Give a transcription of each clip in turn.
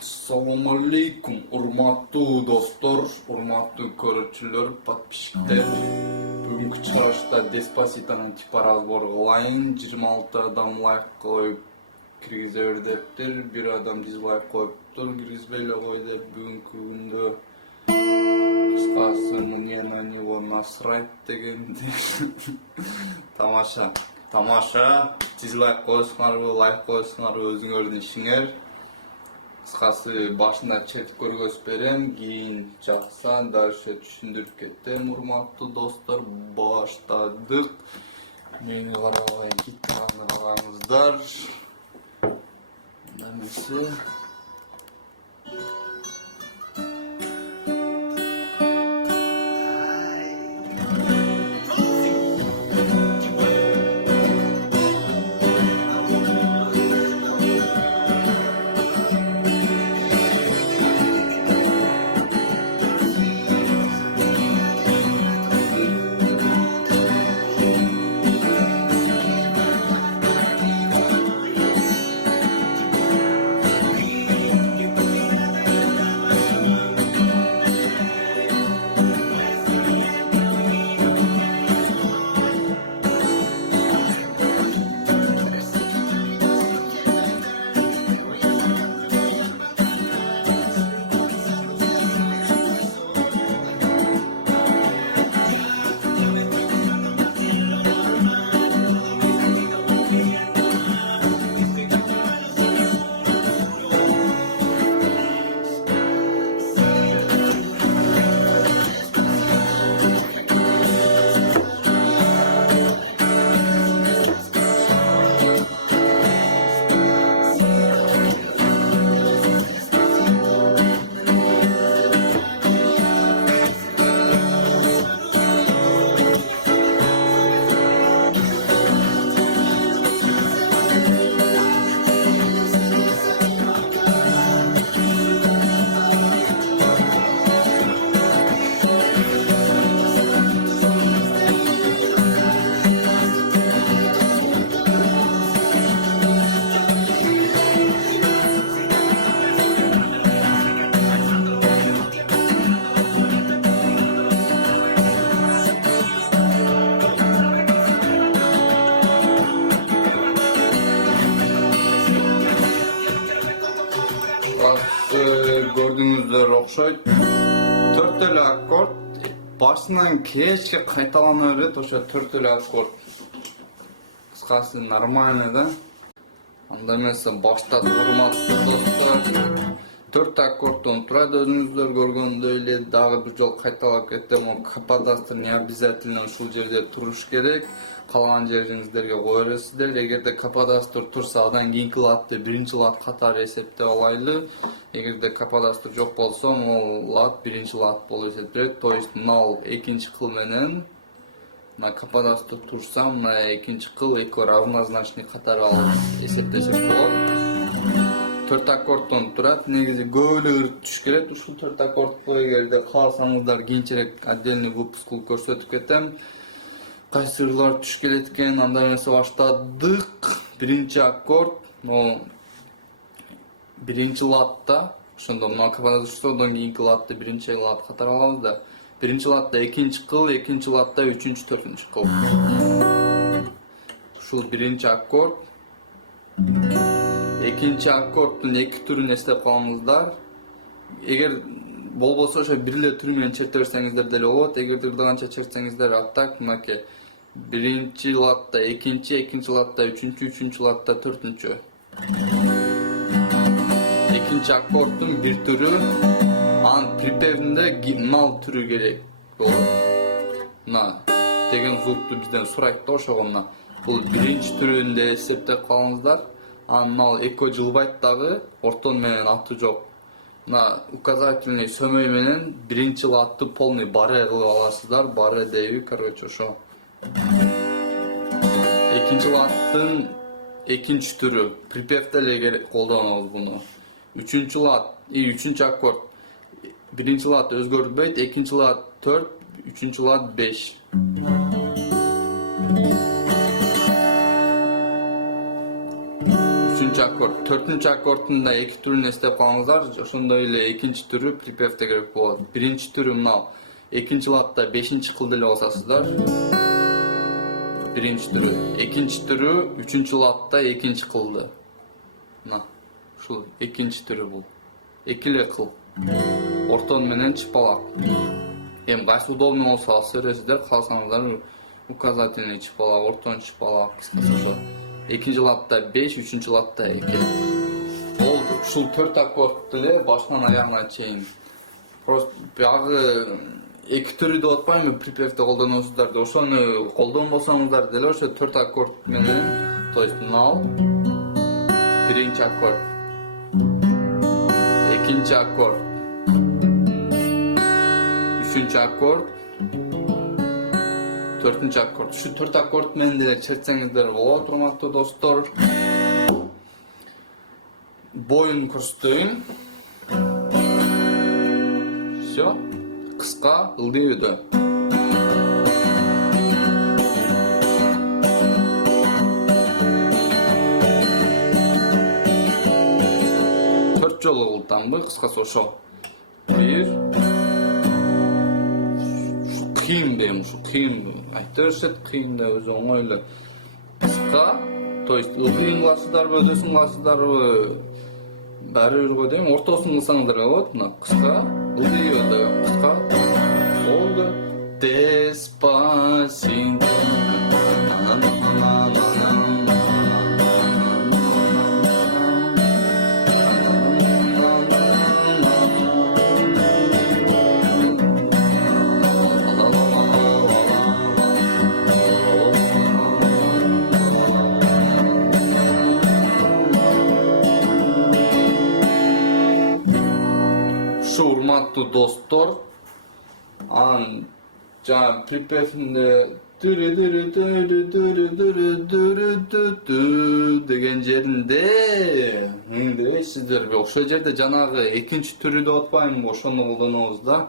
Assalamu alaikum, urmatlı dostlar, urmatlı көрүүчүлөр, подписчиктер. Бүгүнкү чыгарышта Despacito'нун типа разбору кылайын. 26 адам лайк коюп киргизе бер дептир, бир адам дизлайк коюптур, киргизбей эле кой деп бүгүнкү күндө. Кыскасы мне на него насрать дегенди. Тамаша, дизлайк коесуңарбы, лайк коесуңарбы өзүңөрдүн ишиңер. Кыскасы башында чертип көргөзүп берем, кийин жакса дальше түшүндүрүп кетем. Урматтуу достор, баштадык. Мени карабай гитараны алаңыздар. Эмесе gördüğünüzler okşayt. 4 эле аккорд башынан кечке кайталана берет, ошо 4 эле аккорд. Кыскасы нормально да. Анда эмесе баштап урматтуу достор. 4 аккордтон турат, өзүңүздөр көргөндөй эле дагы бир жолу кайталап кетем. Каподастр не обязательно ушул жерде туруш керек. Калган жериңиздерге кое бересиздер. Эгерде каподастр турса, андан кийинки латты биринчи лат катары эсептеп алайлы. Эгерде каподастр жок болсо, могул лат биринчи лат болуп эсептелет. То есть мына экинчи кыл менен мына каподастр турса, мына экинчи кыл эки равнозначный катары алып эсептесек болот. 4 аккордтон турат. Негизи көп эле ырыт түш керек ушул 4 аккордду. Эгерде кааласаңыздар кийинчерээк отдельный выпуск кылып көрсөтүп кетем. Кайсы ырлар түш келет экен, анда эмесе баштадык. Биринчи аккорд, биринчи латта, ошондо мына каподастр турса, одан кийинки латты биринчи лат катары алабыз да. Биринчи латта экинчи кыл, экинчи латта үчүнчү, төртүнчү кыл. Ушул биринчи аккорд. Экинчи аккорддун эки түрүн эстеп калыңыздар. Эгер болбосо ошо бир эле түрү менен черте берсеңиздер деле болот. Эгерде ырдыганча чертсеңиздер аттак, мынакей. Биринчи латта экинчи, экинчи латта үчүнчү, үчүнчү латта төртүнчү. Экинчи аккорддун бир түрү, анын припевинде гимнал түрү керек болот. Мына деген звукту бизден сурайт да ошого мына. Бул биринчи түрүндө эсептеп калыңыздар. Анын эко жылбайт дагы, ортон менен аты жок. Мына указательный сөмөй менен биринчи латты полный баре кылып аласыздар. Баре дейби, короче, ошо. Экинчи латтын экинчи түрү, припевде эле колдонобуз буну. Үчүнчү лат, үчүнчү аккорд. Биринчи лат өзгөртпөйт, экинчи лат 4, üçüncü lat 5. 3-cü akkord, 4-cü akkordun da 2 türünü эстеп калыңыздар. Ошондой эле экинчи түрү припевде керек болот. Биринчи түрү мына 2-нчы латта 5-нчи кылды эле басасыздар. Биринчи түрү, экинчи түрү 3-нчы латта 2-нчи кылды. Мына ушул экинчи түрү бул. 2 эле кыл. Ортон менен чыпалак. Эми кайсы удобный болсо алып бересиздер, калсаңыздар указательный чыпалак, ортон чыпалак, кыскасы ошо. Экинчи латта 5, 3-нчы латта 2. Болду. Ушул 4 аккорд эле башынан аягына чейин. Просто баягы 2 түрү деп атпаймынбы, припевде колдоносуздар деп. Ошону колдонбосоңуздар деле ошо 4 аккорд менен, то есть нал, биринчи аккорд, экинчи аккорд, үчүнчү аккорд, 4-нчы аккорд. Şu 4 аккорд менен деле чертсеңиздер болот, урматтуу достор. Боюн көрсөтөйүн. Всё. Кыска, ылдый өдө. Төрт жолу кылтамбы, кыскасы ошо. 1 кыйын дейм, ушу кыйын. Айта беришет кыйын да өзү оңой эле. Кыска, то есть ылдыйын кыласыздарбы, өдөсүн кыласыздарбы, баары бир го дейм, ортосун кылсаңыздар болот. Мына кыска, ылдый өдө, кыска. Болду. Despacito. Урматтуу достор, жаңа припевинде деген жеринде дебейсиздерби? Ошол жерде жанагы экинчи түрү деп атпаймынбы, ошону колдонобуз да.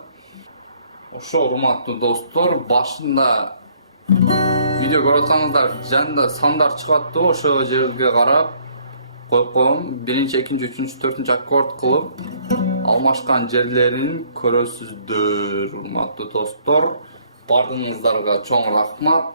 Ошо урматтуу достор, башында видео көрүп атсаңыздар, жанында сандар чыгат да, ошо жерге карап коюп коем. Биринчи, экинчи, үчүнчү, төртүнчү аккорд кылып алмашкан жерлерин көрөсүздөр, урматтуу достор. Бардыгыңыздарга чоң рахмат.